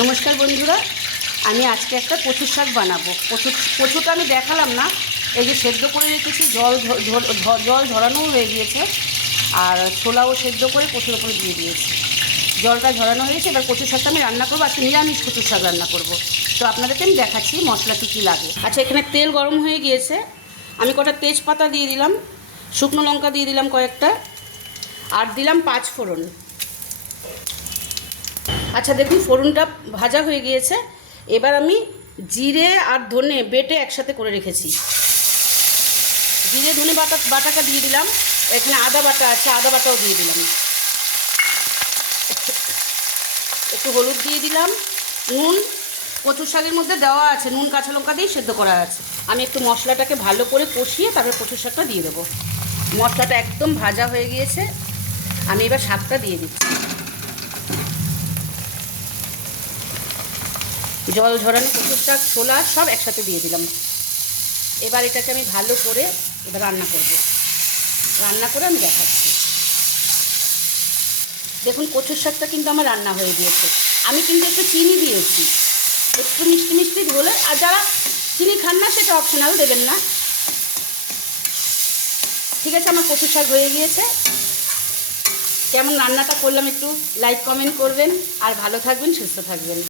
নমস্কার বন্ধুরা, আমি আজকে একটা কচুর শাক বানাবো। কচুটা আমি দেখালাম না, এই যে সেদ্ধ করে রেখেছি, জল ঝরানোও হয়ে গিয়েছে, আর ছোলাও সেদ্ধ করে কচুর ওপরে দিয়ে দিয়েছি। জলটা ঝরানো হয়েছে, এবার কচুর শাকটা আমি রান্না করবো। আজকে নিরামিষ কচুর শাক রান্না করব। তো আপনাদেরকে আমি দেখাচ্ছি মশলা কী লাগে। আচ্ছা, এখানে তেল গরম হয়ে গিয়েছে, আমি কটা তেজপাতা দিয়ে দিলাম, শুকনো লঙ্কা দিয়ে দিলাম কয়েকটা, আর দিলাম 5 ফোড়ন। আচ্ছা দেখুন, ফোড়নটা ভাজা হয়ে গিয়েছে। এবার আমি জিরে আর ধনে বেটে একসাথে করে রেখেছি, জিরে ধনে বাটাটা দিয়ে দিলাম। এখানে আদা বাটা আছে, আদা বাটাও দিয়ে দিলাম। একটু হলুদ দিয়ে দিলাম, নুন কচুর শাকের মধ্যে দেওয়া আছে, নুন কাঁচা লঙ্কা দিয়ে সেদ্ধ করা আছে। আমি একটু মশলাটাকে ভালো করে কষিয়ে তারপরে কচুর শাকটা দিয়ে দেবো। মশলাটা একদম ভাজা হয়ে গিয়েছে, আমি এবার শাকটা দিয়ে দিচ্ছি। জল ঝরানো কচুর শাক, ছোলা সব একসাথে দিয়ে দিলাম। এবার এটাকে আমি ভালো করে এবার রান্না করব। রান্না করে আমি দেখাচ্ছি। দেখুন, কচুর শাকটা কিন্তু আমার রান্না হয়ে গিয়েছে। আমি কিন্তু একটু চিনি দিয়েছি, একটু মিষ্টি মিষ্টি হলে, আর যারা চিনি খান না সেটা অপশনাল, দেবেন না। ঠিক আছে, আমার কচুর শাক হয়ে গিয়েছে। কেমন রান্নাটা করলাম একটু লাইক কমেন্ট করবেন, আর ভালো থাকবেন, সুস্থ থাকবেন।